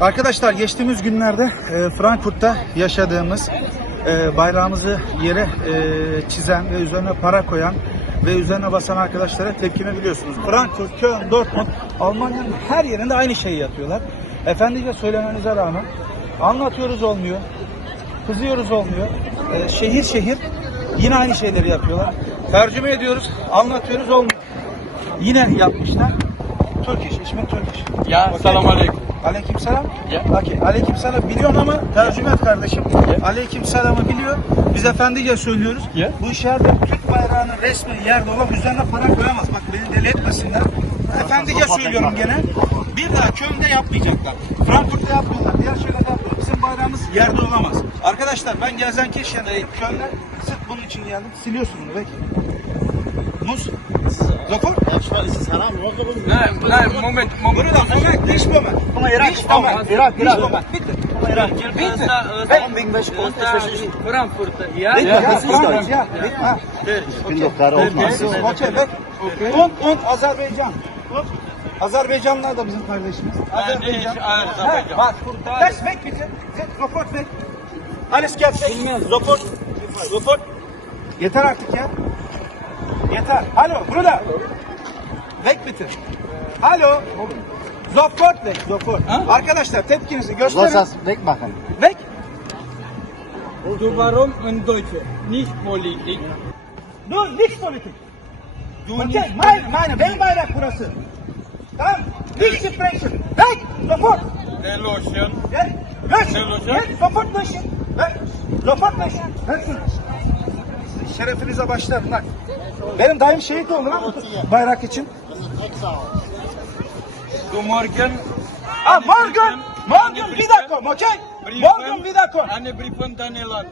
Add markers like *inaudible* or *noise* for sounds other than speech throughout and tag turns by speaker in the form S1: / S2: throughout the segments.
S1: Arkadaşlar geçtiğimiz günlerde e, Frankfurt'ta yaşadığımız e, bayrağımızı yere e, çizen ve üzerine para koyan ve üzerine basan arkadaşlara tepkimi biliyorsunuz. Frankfurt, Köln, Dortmund, Almanya'nın her yerinde aynı şeyi yapıyorlar. Efendice söylemenize rağmen anlatıyoruz olmuyor, kızıyoruz olmuyor. E, şehir şehir yine aynı şeyleri yapıyorlar. Tercüme ediyoruz, anlatıyoruz olmuyor. Yine yapmışlar. Turkish, ismi Turkish.
S2: Ya,
S1: Okey.
S2: selamun aleyküm.
S1: Aleykümselam.
S2: Ya.
S1: Okey. Aleykümselam biliyorsun ama tercüme et kardeşim. Aleykümselam'ı biliyor. Biz efendice söylüyoruz.
S2: Ya.
S1: Bu şehirde Türk bayrağının resmi yerde olan üzerine para koyamaz. Bak beni deli etmesinler. Efendice söylüyorum gene. Bir daha Köln'de yapmayacaklar. Frankfurt'ta yapmıyorlar. Diğer şehirlerde yapmıyorlar. Bizim bayrağımız yerde olamaz. Arkadaşlar ben Gelsenkirchen'deyim. Köln'de sırf bunun için geldim. Siliyorsun bunu belki. Muz. Zofur.
S2: Nein, nein, Moment, Moment.
S1: Burada Moment. Nicht Moment. Nicht Moment.
S3: Irak, Irak.
S1: Moment. Bitte.
S2: Bitte.
S3: Warum wegen welcher Grund ist das nicht?
S2: Frankfurt, ja?
S1: Bitte,
S3: das ist Deutsch.
S1: ja. Ha.
S3: Ich bin doch gerade aufmachen.
S1: Okay, weg. Und, und Azerbaycan. Azerbaycanlar da bizim kardeşimiz. Azerbaycan.
S2: Azerbaycan.
S1: Bak. Das weg bitte. Sofort weg. Alles geht weg. Sofort. Sofort. Yeter artık ya. Yeter. Alo, burada. Weg bitte. Alo. Sofort weg, sofort. Arkadaşlar tepkinizi gösterin.
S3: das wegmachen.
S1: Weg.
S2: Du warum in Deutsche? Nicht Politik.
S1: Dur, nicht politik.
S2: Du
S1: Okay,
S2: nicht
S1: meine, meine, benim bayrak burası. Tamam, nicht sprechen. Weg, sofort.
S2: Relotion.
S1: Gel, löschen.
S2: Löschen.
S1: Gel, sofort löschen. Ver, sofort şunu. Şerefinize başlarım bak. Benim dayım şehit oldu lan bu bayrak için.
S2: Du morgen.
S1: Ha, morgen, morgen Wiederkommen, okay? Morgen Wiederkommen.
S2: Eine Brief von Daniland.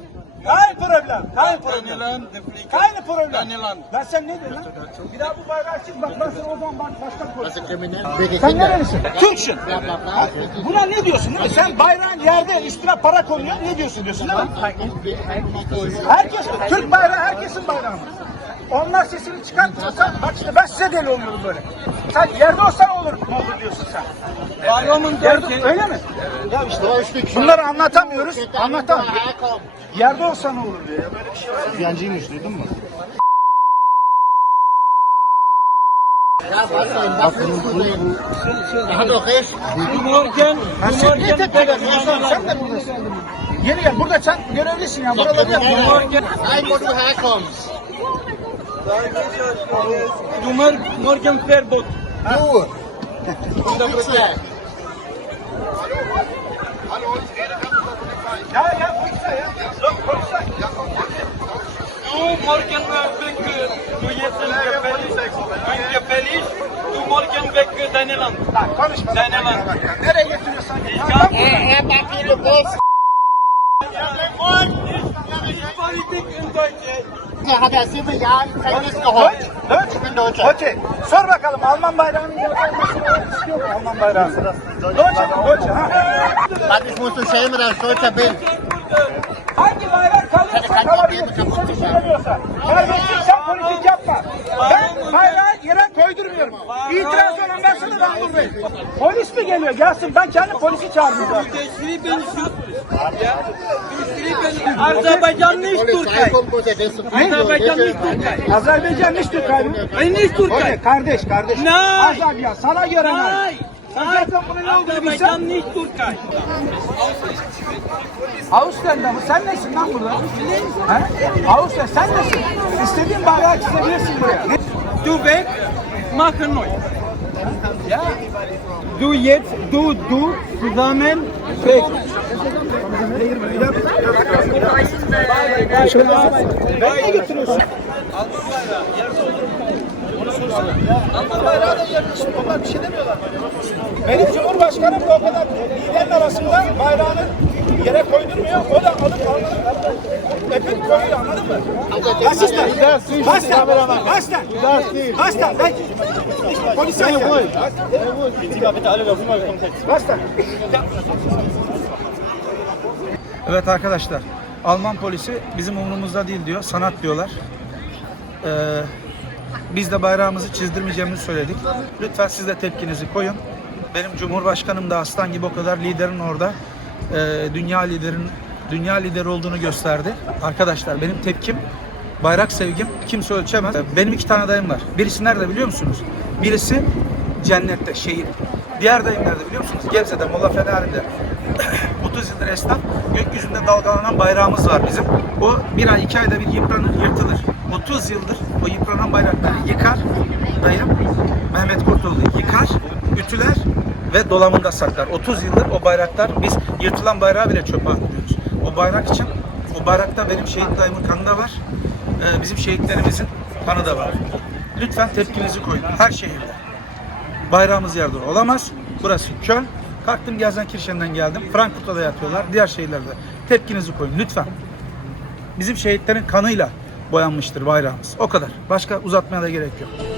S1: Kein problem, kein problem. Kein problem.
S2: Daniland.
S1: Ben sen ne diyorsun lan? Bir daha bu bayrağı çiz bak ben sana o zaman bak baştan.
S3: Wegen
S1: Sen nerelisin? Türksün. Buna ne diyorsun değil mi? Sen bayrağın yerde üstüne para konuyor. Ne diyorsun diyorsun değil mi? Herkes, Türk bayrağı herkesin bayrağı mı? Onlar sesini çıkartmıyorsa, bak işte ben size deli oluyorum böyle. Sen yerde olsan olur, ne olur diyorsun sen.
S2: Warum in
S1: Yerde, öyle mi? Ya işte bunları anlatamıyoruz, anlatamıyoruz. Yerde olsa ne olur diyor ya, böyle bir şey var mı?
S3: Yancıymış duydun mu?
S1: Geri gel, burada sen görevlisin ya, buraları yap.
S2: Du morgen,
S3: Nein, wo du herkommst.
S2: du mor- morgen Verbot.
S3: Du.
S1: Ya ya, polise ya. Yok, polise.
S2: Du morgen weg, du jetzt in gefällig, in gefällig, du morgen weg deine Land.
S1: Lan konuşma. lan,
S2: Sen hemen.
S1: bak ya. Nereye getiriyorsan git.
S2: Ich
S1: Tamam,
S2: kann
S3: Er
S2: nicht Politik in Deutschland.
S3: Der hat ja sieben Jahre Gefängnis geholt.
S1: Deutsch.
S3: Ich bin Deutscher.
S1: Okey. Sor bakalım Alman bayrağının gelmesini istiyor mu Alman bayrağı? Deutsche, Deutsche. Ha.
S3: Was ich muss so schämen, dass ich Deutscher bin.
S1: Hangi bayrak kalırsa kalabilir. Kimse bir şey demiyorsa. Kardeşim sen politik yapma. Ben bayrağı yere koydurmuyorum. İtiraz olan varsa da ben buradayım. Polis mi geliyor? Gelsin ben kendi polisi
S2: geschrieben Aserbaidschan nicht
S3: Polizei
S2: Türkei.
S3: kommt, muss er das
S2: Aserbaidschan nicht Türkei.
S1: Azerbaycan hiç Türkay mı?
S2: Nicht
S1: Okey
S2: Türkei.
S1: kardeş kardeş.
S2: Nein.
S1: Azerbaycan sana göre ne? Bunun ne mı? Sen nesin lan burada? Ağustos sen nesin? İstediğin bayrağı çizebilirsin buraya.
S2: Du weg, machen neu. Ja? Du jetzt, du, du, zusammen, weg.
S1: Nereye getiriyorsun? Alman bayrağı da yerine şimdi onlar bir şey demiyorlar. Benim Cumhurbaşkanım da o kadar liderin arasında bayrağını yere koydurmuyor. O da alıp alıp öpüp koyuyor anladın mı? Asistan. Asistan. Asistan. Asistan. Polis ya. Asistan. Evet arkadaşlar. Alman polisi bizim umurumuzda değil diyor. Sanat diyorlar. Ee, biz de bayrağımızı çizdirmeyeceğimizi söyledik. Lütfen siz de tepkinizi koyun. benim Cumhurbaşkanım da aslan gibi o kadar liderin orada e, dünya liderin dünya lideri olduğunu gösterdi. Arkadaşlar benim tepkim bayrak sevgim kimse ölçemez. Benim iki tane dayım var. Birisi nerede biliyor musunuz? Birisi cennette, şehir. Diğer dayım nerede biliyor musunuz? Gebze'de, Molla Fenari'de. 30 *coughs* yıldır esnaf, gökyüzünde dalgalanan bayrağımız var bizim. O bir ay, iki ayda bir yıpranır, yırtılır. 30 yıldır o yıpranan bayrakları yıkar, dayım Mehmet Kurtoğlu yıkar, ütüler ve dolabında saklar. 30 yıldır o bayraklar, biz yırtılan bayrağı bile çöpe atmıyoruz. O bayrak için, o bayrakta benim şehit dayımın kanı da var, ee, bizim şehitlerimizin kanı da var. Lütfen tepkinizi koyun, her şehirde. Bayrağımız yerde olamaz. Burası Köln. Kalktım Gelsenkirchen'den geldim. Frankfurt'ta da yatıyorlar. Diğer şehirlerde. Tepkinizi koyun lütfen. Bizim şehitlerin kanıyla boyanmıştır bayrağımız. O kadar. Başka uzatmaya da gerek yok.